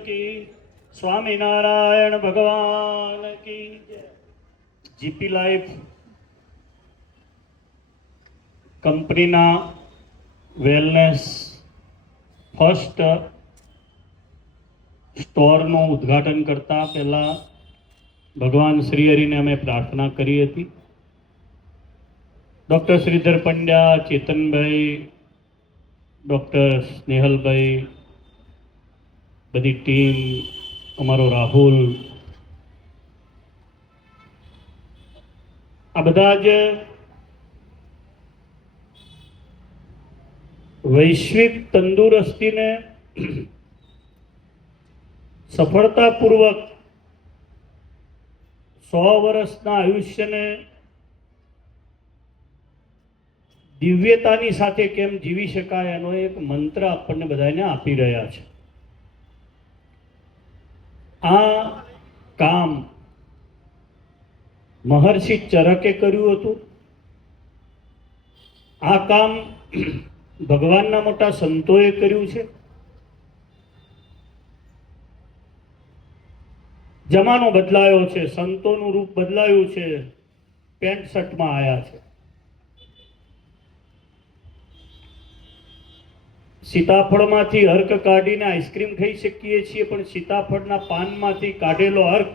की, સ્વામિનારાયણ ભગવાન કી જય। જીપી લાઈફ કંપનીના વેલનેસ ફર્સ્ટ સ્ટોરનું ઉદ્ઘાટન કરતા પહેલા ભગવાન શ્રી હરિને અમે પ્રાર્થના કરી હતી। ડૉક્ટર શ્રીધર પંડ્યા, ચેતનભાઈ, ડૉક્ટર સ્નેહલભાઈ, બધી ટીમ, અમારો રાહુલ, આ બધા જ વૈશ્વિક તંદુરસ્તીને સફળતાપૂર્વક 100 વર્ષના આયુષ્યને દિવ્યતાની સાથે કેમ જીવી શકાય એનો એક મંત્ર આપણને બધાને આપી રહ્યા છે। આ કામ મહર્ષિ ચરકે કર્યું હતું। આ કામ ભગવાનના મોટા સંતોએ કર્યું છે। જમાનો બદલાયો છે, સંતોનું રૂપ બદલાયું છે, પેન્ટ શર્ટમાં આવ્યા છે। સીતાફળમાંથી અર્ક કાઢીને આઈસ્ક્રીમ ખાઈ શકીએ છીએ, પણ સીતાફળના પાનમાંથી કાઢેલો અર્ક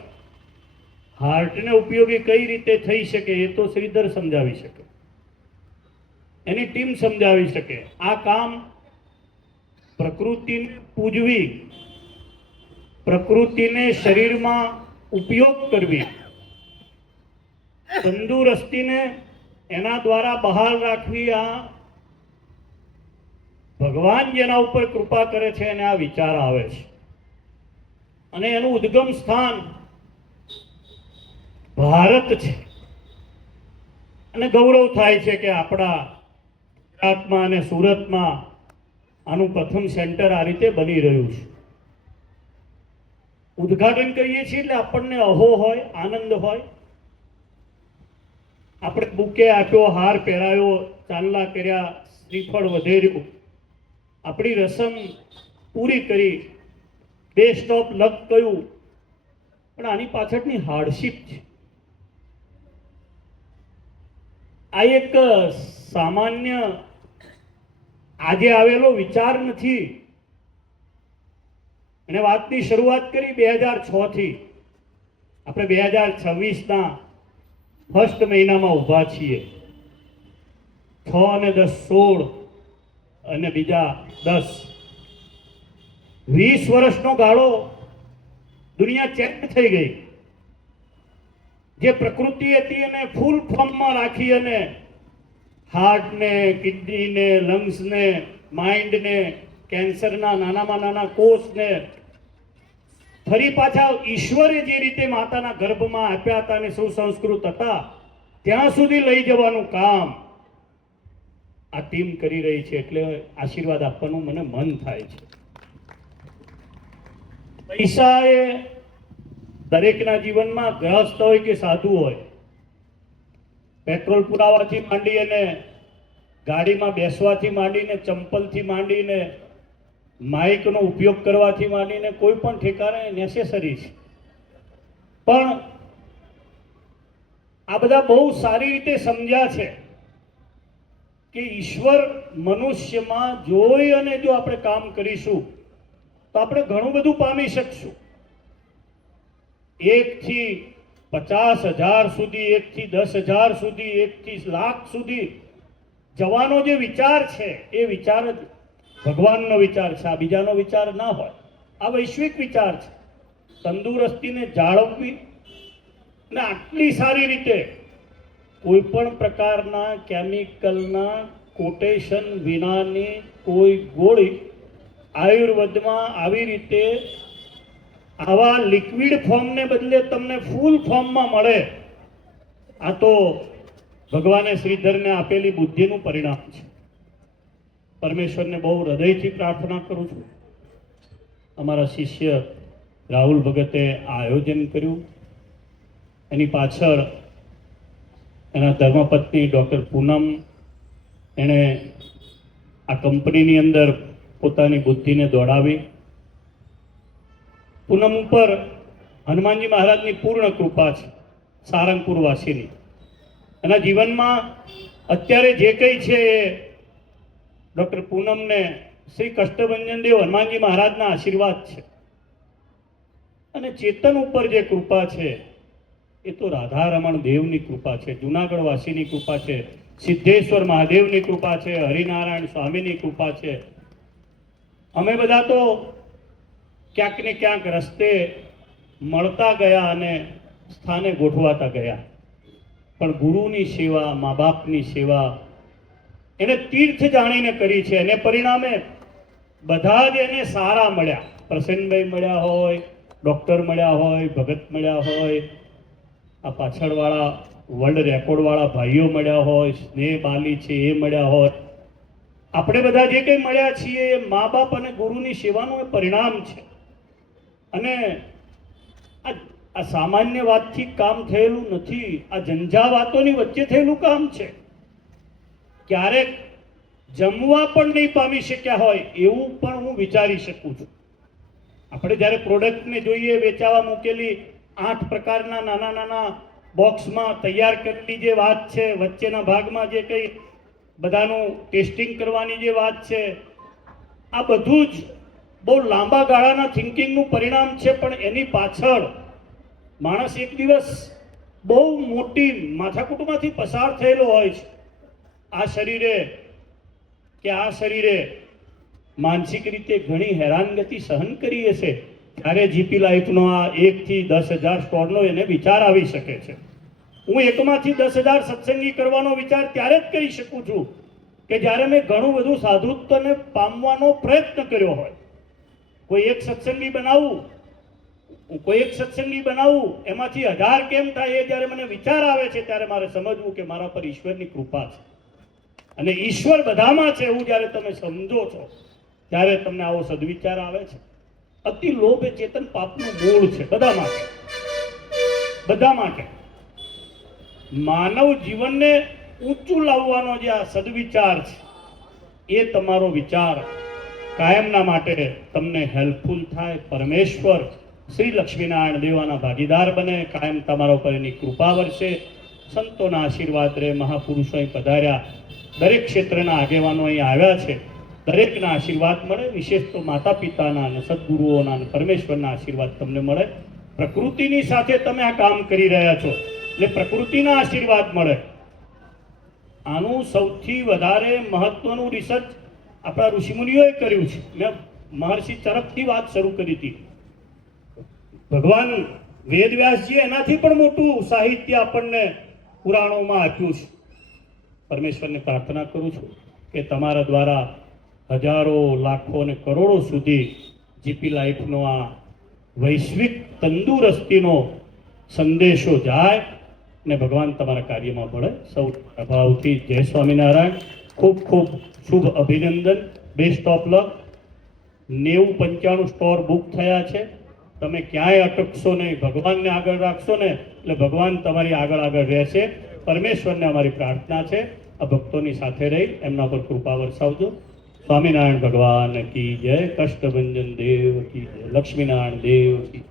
હાર્ટને ઉપયોગી કઈ રીતે થઈ શકે એ તો શ્રીધર સમજાવી શકે, એની ટીમ સમજાવી શકે। આ કામ પ્રકૃતિને પૂજવી, પ્રકૃતિને શરીરમાં ઉપયોગ કરવી, તંદુરસ્તીને એના દ્વારા બહાર રાખવી, આ ભગવાન જેના ઉપર કૃપા કરે છે એને આ વિચાર આવે છે। અને એનું ઉદ્ગમ સ્થાન ભારત છે અને ગૌરવ થાય છે કે આપણા ગુજરાતમાં અને સુરતમાં આનું પ્રથમ સેન્ટર આ રીતે બની રહ્યું છે। ઉદ્ઘાટન કરીએ છીએ એટલે આપણને અહો હોય, આનંદ હોય। આપણે બુકે આપ્યો, હાર પહેરાયો, ચાંદલા કર્યા, શ્રીફળ વધેર્યું, આપણી રસમ પૂરી કરી, બેસ્ટ ઓફ લક કહ્યું, પણ આની પાછળની હાર્ડશીપ છે। આ એક સામાન્ય આજે આવેલો વિચાર નથી। અને વાતની શરૂઆત કરી 2006 થી, આપણે 2026ના ફર્સ્ટ મહિનામાં ઊભા છીએ। 6 અને 10 16 અને બીજા 10, 20 વર્ષનો ગાળો દુનિયા ચેન્જ થઈ ગઈ। જે પ્રકૃતિ હતી એને ફૂલ ફોર્મમાં રાખી અને હાર્ટને, કિડનીને, લંગ્સને, માઇન્ડને, કેન્સરના નાનામાં નાના કોષને ફરી પાછા ઈશ્વરે જે રીતે માતાના ગર્ભમાં આપ્યા હતા અને સુસંસ્કૃત હતા ત્યાં સુધી લઈ જવાનું કામ આ ટીમ કરી રહી છે। એટલે આશીર્વાદ આપવાનું મને મન થાય છે। પૈસા એ દરેકના જીવનમાં, ગ્રહસ્થ હોય કે સાધુ હોય, પેટ્રોલ પુરાવાથી માંડી અને ગાડીમાં બેસવાથી માંડીને, ચંપલથી માંડીને, માઇકનો ઉપયોગ કરવાથી માંડીને કોઈ પણ ઠેકાણે નેસેસરી છે। પણ આ બધા બહુ સારી રીતે સમજ્યા છે કે ઈશ્વર મનુષ્યમાં જોઈ અને જો આપણે કામ કરીશું તો આપણે ઘણું બધું પામી શકશું। 1 થી 50,000 સુધી, 1 થી 10,000 સુધી, 1 થી લાખ સુધી જવાનો જે વિચાર છે એ વિચાર જ ભગવાનનો વિચાર છે। આ બીજાનો વિચાર ના હોય, આ વૈશ્વિક વિચાર છે। તંદુરસ્તીને જાળવવી અને આટલી સારી રીતે કોઈ પણ પ્રકારના કેમિકલના કોટેશન વિનાની કોઈ ગોળી આયુર્વેદમાં આવી રીતે આવા લિક્વિડ ફોર્મને બદલે તમને ફૂલ ફોર્મમાં મળે, આ તો ભગવાને શ્રીધરને આપેલી બુદ્ધિનું પરિણામ છે। પરમેશ્વરને બહુ હૃદયથી પ્રાર્થના કરું છું। અમારા શિષ્ય રાહુલ ભગતે આ આયોજન કર્યું, એની પાછળ એના ધર્મપત્ની ડૉક્ટર પૂનમ, એણે આ કંપનીની અંદર પોતાની બુદ્ધિને દોડાવી। પૂનમ ઉપર હનુમાનજી મહારાજની પૂર્ણ કૃપા છે, સારંગપુર વાસીની. એના જીવનમાં અત્યારે જે કંઈ છે એ ડૉક્ટર પૂનમને શ્રી કષ્ટભંજન દેવ હનુમાનજી મહારાજના આશીર્વાદ છે. અને ચેતન ઉપર જે કૃપા છે એ તો રાધારમણ દેવની કૃપા છે, જુનાગઢ વાસીની કૃપા છે, સિદ્ધેશ્વર મહાદેવની કૃપા છે, હરિનારાયણ સ્વામીની કૃપા છે. અમે બધા તો ક્યાંક ને ક્યાંક રસ્તે મળતા ગયા અને સ્થાને ગોઠવાતા ગયા, પણ ગુરુની સેવા, મા બાપની સેવા એને તીર્થ જાણીને કરી છે. એને પરિણામે બધા જ એને સારા મળ્યા. પ્રસન્નભાઈ મળ્યા હોય, ડૉક્ટર મળ્યા હોય, ભગત મળ્યા હોય, આ પાછળવાળા વર્લ્ડ રેકોર્ડવાળા ભાઈઓ મળ્યા હોય, સ્નેહ બાલી છે એ મળ્યા હોય. આપણે બધા જે કંઈ મળ્યા છીએ એ મા બાપ અને ગુરુની સેવાનું એ પરિણામ છે. અને આ સામાન્ય વાતથી કામ થયેલું નથી, આ ઝંઝા વાતોની વચ્ચે થયેલું કામ છે. ક્યારેક જમવા પણ નહીં પામી શક્યા હોય એવું પણ હું વિચારી શકું છું. આપણે જ્યારે પ્રોડક્ટને જોઈએ વેચાવા મૂકેલી 8 પ્રકારના નાના નાના બોક્સમાં તૈયાર કરેલી જે વાત છે, વચ્ચેના ભાગમાં જે કંઈ બધાનું ટેસ્ટિંગ કરવાની જે વાત છે, આ બધું જ બહુ લાંબા ગાળાના થિંકિંગનું પરિણામ છે. પણ એની પાછળ માણસ એક દિવસ બહુ મોટી માથાકૂટમાંથી પસાર થયેલો હોય છે. આ શરીરે માનસિક રીતે ઘણી હેરાનગતિ સહન કરી હશે, ત્યારે જીપી લાઈફનો આ 1 થી 10,000 સ્ટોરનો એને વિચાર આવી શકે છે. હું 1માંથી 10,000 સત્સંગી કરવાનો વિચાર ત્યારે જ કરી શકું છું કે જ્યારે મેં ઘણું બધું સાધુત્વને પામવાનો પ્રયત્ન કર્યો હોય. કોઈ એક સત્સંગી બનાવું એમાંથી 1000 કેમ થાય એ જ્યારે મને વિચાર આવે છે ત્યારે મારે સમજવું કે મારા પર ઈશ્વરની કૃપા છે. અને ઈશ્વર બધામાં છે એવું જ્યારે તમે સમજો છો ત્યારે તમને આવો સદવિચાર આવે છે. અતિ લોભ એ ચેતન પાપનું મૂળ છે બધા માટે. માનવ જીવનને ઊંચું લાવવાનો જે આ સદવિચાર છે એ તમારો વિચાર કાયમના માટે તમને હેલ્પફુલ થાય. પરમેશ્વર શ્રી લક્ષ્મીનારાયણ દેવાના ભાગીદાર બને, કાયમ તમારા ઉપર એની કૃપા વરસે, સંતોના આશીર્વાદ રહે. મહાપુરુષો અહીં પધાર્યા, દરેક ક્ષેત્રના આગેવાનો અહીં આવ્યા છે, દરેકના આશીર્વાદ મળે. વિશેષ તો માતા પિતાના અને સદગુરુઓના અને પરમેશ્વરના આશીર્વાદ તમને મળે. પ્રકૃતિની સાથે તમે આ કામ કરી રહ્યા છો એટલે પ્રકૃતિના આશીર્વાદ મળે. આનું સૌથી વધારે મહત્વનું રિસર્ચ આપણા ઋષિમુનિઓએ કર્યું છે. મેં મહર્ષિ ચરકથી વાત શરૂ કરી હતી. ભગવાન વેદવ્યાસજીએ એનાથી પણ મોટું સાહિત્ય આપણને પુરાણોમાં આપ્યું છે. પરમેશ્વરને પ્રાર્થના કરું છું કે તમારા દ્વારા હજારો, લાખો અને કરોડો સુધી જીપી લાઈફનો આ વૈશ્વિક તંદુરસ્તીનો સંદેશો જાય ને ભગવાન તમારા કાર્યમાં મળે. સૌ ભાવથી જય સ્વામિનારાયણ. ખૂબ ખૂબ શુભ અભિનંદન. Best of luck. 90-95 store book થયા છે. તમે ક્યાંય અટકશો નહીં, ભગવાનને આગળ રાખશો ને એટલે ભગવાન તમારી આગળ રહેશે. પરમેશ્વરને અમારી પ્રાર્થના છે આ ભક્તોની સાથે રહી એમના પર કૃપા વરસાવજો. સ્વામિનારાયણ ભગવાન કી જય, કષ્ટભંજન દેવ કી જય, લક્ષ્મીનારાયણ દેવ કી.